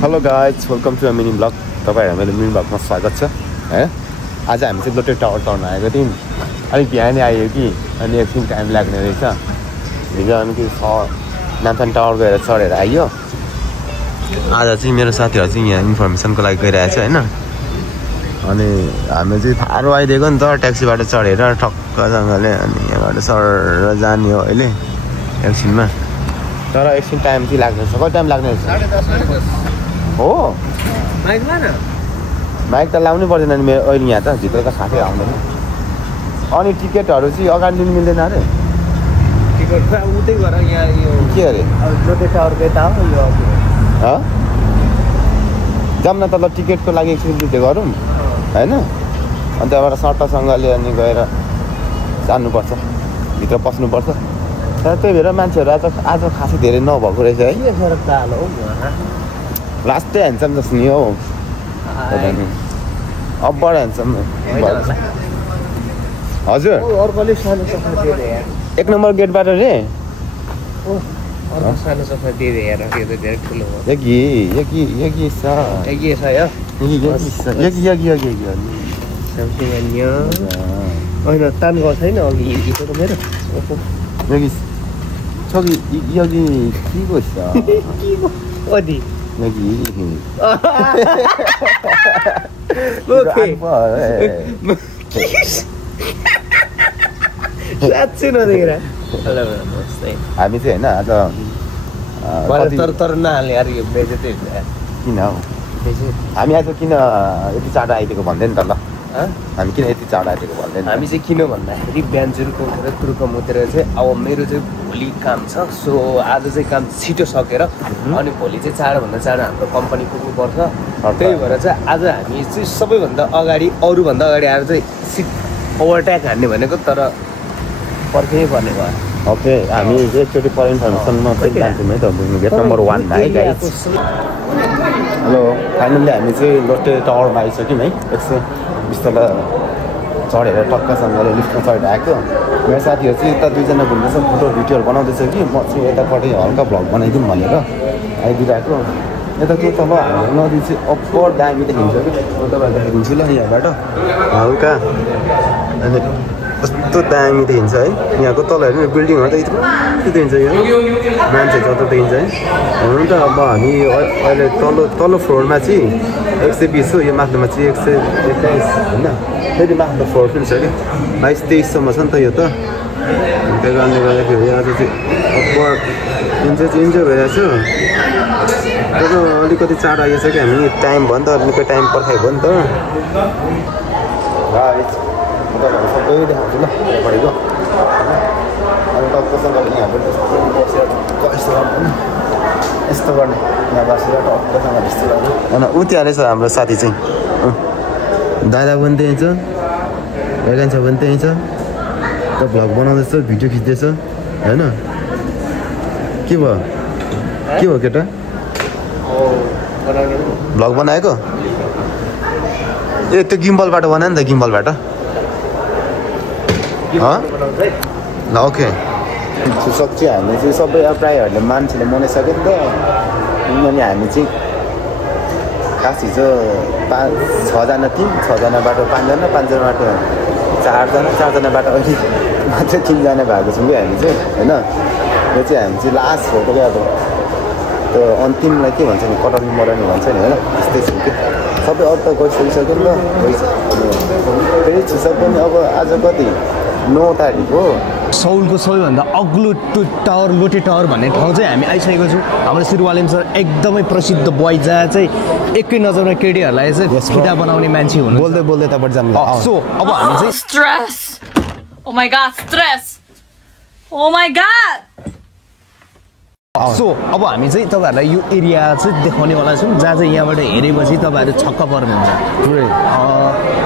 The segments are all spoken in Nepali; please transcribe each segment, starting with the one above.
hello guys welcome to a mini vlog तपाईहरु मेरो मिनी ब्लगमा स्वागत छ है आज हामी चाहिँ लोटे टावर चढ्न आएको थियौं अलिक बिहानै आयो कि अनि एकछिन टाइम लाग्ने रहेछ हिजो अनि नामथाङ टावर गएर चढेर आइयो आज चाहिँ मेरो साथीहरु चाहिँ यहाँ इन्फर्मेसनको लागि गइरहेछ हैन अनि हामी चाहिँ थारो आइदिएको नि त ट्याक्सीबाट चढेर ठक्कसँगले अनि यहाँबाट सर जाने हो अहिले एकछिनमा तर एकछिन टाइम चाहिँ लाग्छ कति टाइम लाग्ने रहेछ 10:30 हो माइक ला न माइक त लाउनै पर्दैन नि मेरो अहिले यहाँ त भित्र त खासै आउँदैन अनि टिकटहरु चाहिँ अगाडि लिनु मिल्दैन अरे टिकट खै उतै गर यहाँ यो के अरे लोटे टावरको यता हो यो ह जाम न त ल टिकटको लागि एकछिन लिँदै गरौँ हैन अनि त्यहाँबाट सर्टसँगले अनि गएर जान्नुपर्छ भित्र पस्नुपर्छ तर त्यही भएर मान्छेहरु आज खासै धेरै नभएको रहेछ है के फरक ताल हो लास्टै ह्यान्डसम जस्तो नि हो अब बडा ह्यान्डसम हजुर अर्कोले सानो सफा दिएर यार एक नम्बर गेटबाट रे अर्को सानो सफा दिएर यार यो त धेरै ठुलो हो यगी छ यगी छ यो यगी समथिङ अन्य हैन तान गएको छैन अघि हिजो त मेरो यगी छगी यगी के को छ ओदी यगी ओके साच्चै नदेखेर हेलो नमस्ते हामी चाहिँ हैन आज तर नहाल्ने यार यो बेजेतै किन हो हामी आज किन यति चाँडो आइदिएको भन्दै नि त ल हामी किन यति चाँडो आइदिएको भन्दै हामी चाहिँ किन भन्दाखेरि बिहान जुरुको उठेर तुरुको मुतेर चाहिँ अब मेरो चाहिँ भोलि काम छ सो आज चाहिँ काम छिटो सकेर अनि भोलि चाहिँ चाँडोभन्दा चाँडो हाम्रो कम्पनी पुग्नुपर्छ त्यही भएर चाहिँ आज हामी चाहिँ सबैभन्दा अगाडि अरूभन्दा अगाडि आएर चाहिँ सिट ओभरट्याक हान्ने भनेको तर पर्खिनै पर्ने भयो ओके हामी एकचोटि पर इन्फर्मेसनमा चाहिँ जान्छौँ है त गेट नम्बर 1 मा है गाइस हेलो फाइनल्ली हामी चाहिँ लोटे टावरमा आइसक्यौँ है 120 तल चढेर टक्कसँगले लिफ्टमा चढेर आएको मेरो साथीहरू चाहिँ यता दुईजना घुम्दैछ फोटो भिडियोहरू बनाउँदैछ कि म चाहिँ यतापट्टि हल्का भ्लग बनाइदिउँ भनेर आइदिरहेको यता त्यो तल हाम्रो नदी चाहिँ अप्पर दामी देखिन्छ कि तपाईँहरू देखाइदिन्छु ल यहाँबाट हल्का अनि कस्तो दामी देखिन्छ है यहाँको तल हेर्नु बिल्डिङहरू त यत्रो देखिन्छ यो मान्छे जस्तो देखिन्छ है हुनु त अब हामी अहिले तल्लो फ्लोरमा चाहिँ 120 हो यो माथिल्लोमा चाहिँ 121 होइन फेरि माथिल्लो फ्लोर पनि छ कि 22-23 सम्म छ नि त यो त त्यही कारणले गर्दाखेरि आज चाहिँ अप्पर इन्जोय भइरहेको छ तर अलिकति चाँडो आइएछ कि हामी टाइम भयो नि त निकै टाइम पर्खाएको नि त सबै देखाउँछु ल यहाँपट्टिको अनि टक्कसँगले यहाँबाट यस्तो गर्ने यहाँ बसेर टक्कसँग यस्तो गर्ने अनि ऊ त्यहाँ रहेछ हाम्रो साथी चाहिँ दादा पनि त्यहीँ छ एकान्छ पनि त्यहीँ छ त भ्लग बनाउँदैछ भिडियो खिच्दैछ होइन के भयो केटा भ्लग बनाएको ए त्यो गिम्बलबाट बनायो नि त गिम्बलबाट ल ओके सक्छ हामी चाहिँ सबै प्रायःहरूले मान्छेले मनाइसक्यो नि त किनभने हामी चाहिँ खास हिजो 6जना 6जनाबाट 5जना 5जनाबाट 4जनाबाट अहिले मात्रै 3जना भएको छौँ कि हामी चाहिँ होइन यो चाहिँ हामी चाहिँ लास्ट फोटो क्या अब त्यो अन्तिमलाई के भन्छ नि कटाउने मराउने भन्छ नि होइन त्यस्तै छ कि सबै अरू त गइसकिसक्यो नि त फेरि छिसक पनि अब आज कति 9 तारिक हो सौलको सबैभन्दा अग्लो टावर लोटे टावर भन्ने ठाउँ चाहिँ हामी आइसकेको छौँ हाम्रो सिरवालिम सर एकदमै प्रसिद्ध बोय जहाँ चाहिँ एकै नजरमा केटीहरूलाई चाहिँ फिदा बनाउने मान्छे हुनु बोल्दै तपाईँ जानु सो अब हामी चाहिँ stress oh my god stress oh my god so अब हामी चाहिँ तपाईहरुलाई यो एरिया चाहिँ देखाउनेवाला छौँ जहाँ चाहिँ यहाँबाट हेरेपछि तपाईहरु छक्क पर्नुहुन्छ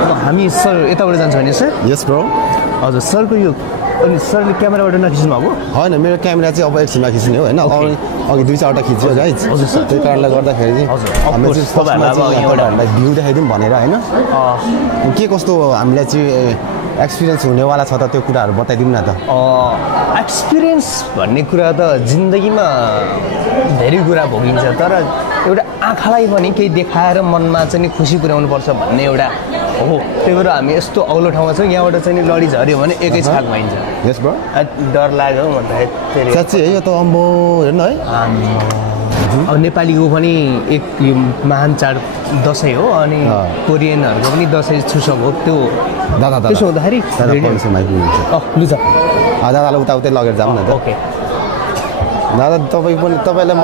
अब हामी सर यताबाट जान्छ भने सर यस ब्रो हजुर सरको यो अनि सरले क्यामेराबाट नखिच्नु भएको होइन मेरो क्यामेरा चाहिँ अब एकछिनमा खिच्ने हो होइन अघि 2-4वटा खिच्यो गाइज हजुर सर त्यही कारणले गर्दाखेरि चाहिँ हामी चाहिँ तपाईँहरूलाई भ्यू देखाइदिउँ भनेर होइन के कस्तो हामीलाई चाहिँ एक्सपिरियन्स हुनेवाला छ त त्यो कुराहरू बताइदिउँ न त एक्सपिरियन्स भन्ने कुरा त जिन्दगीमा धेरै कुरा भोगिन्छ तर एउटा आँखालाई पनि केही देखाएर मनमा चाहिँ नि खुसी पुर्याउनु पर्छ भन्ने एउटा हो त्यही भएर हामी यस्तो औलो ठाउँमा छौँ यहाँबाट चाहिँ नि लडी झऱ्यो भने एकै छाक भइन्छ यस ब्रो डर लाग्यो म त साँच्चै है यो त अम्बो हेर्नु है अब नेपालीको पनि एक यो महान चाड दसैँ हो अनि कोरियनहरूको पनि दसैँ छुसक हो त्यो दादा त्यसो हुँदाखेरि लु छ दादालाई उता लगेर जाऊँ न त ओके दादा तपाईँ पनि तपाईँलाई म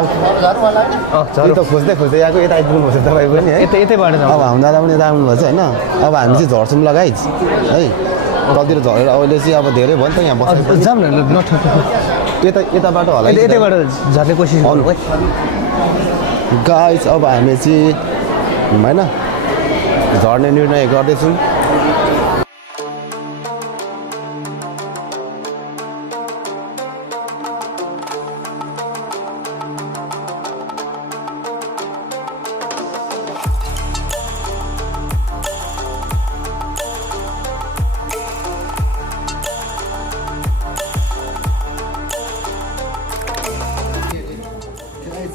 त खोज्दै यहाँको यता आइपुग्नुपर्छ तपाईँ पनि है यतैबाट अब हाम्रो दादा पनि यता आउनुभएछ होइन अब हामी चाहिँ झर्छौँ लगाइ है कतितिर झरेर अहिले चाहिँ अब धेरै भयो नि त यहाँ बस्छ जाऊँ न यताबाट होला यतैबाट झर्ने कोसिस गर्नु है गाइस अब हामी चाहिँ होइन झर्ने निर्णय गर्दैछौँ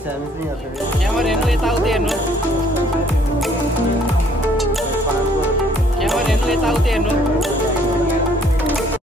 क्यामेरा हेर्नु यताउति हेर्नु क्यामेरा हेर्नु यताउति हेर्नु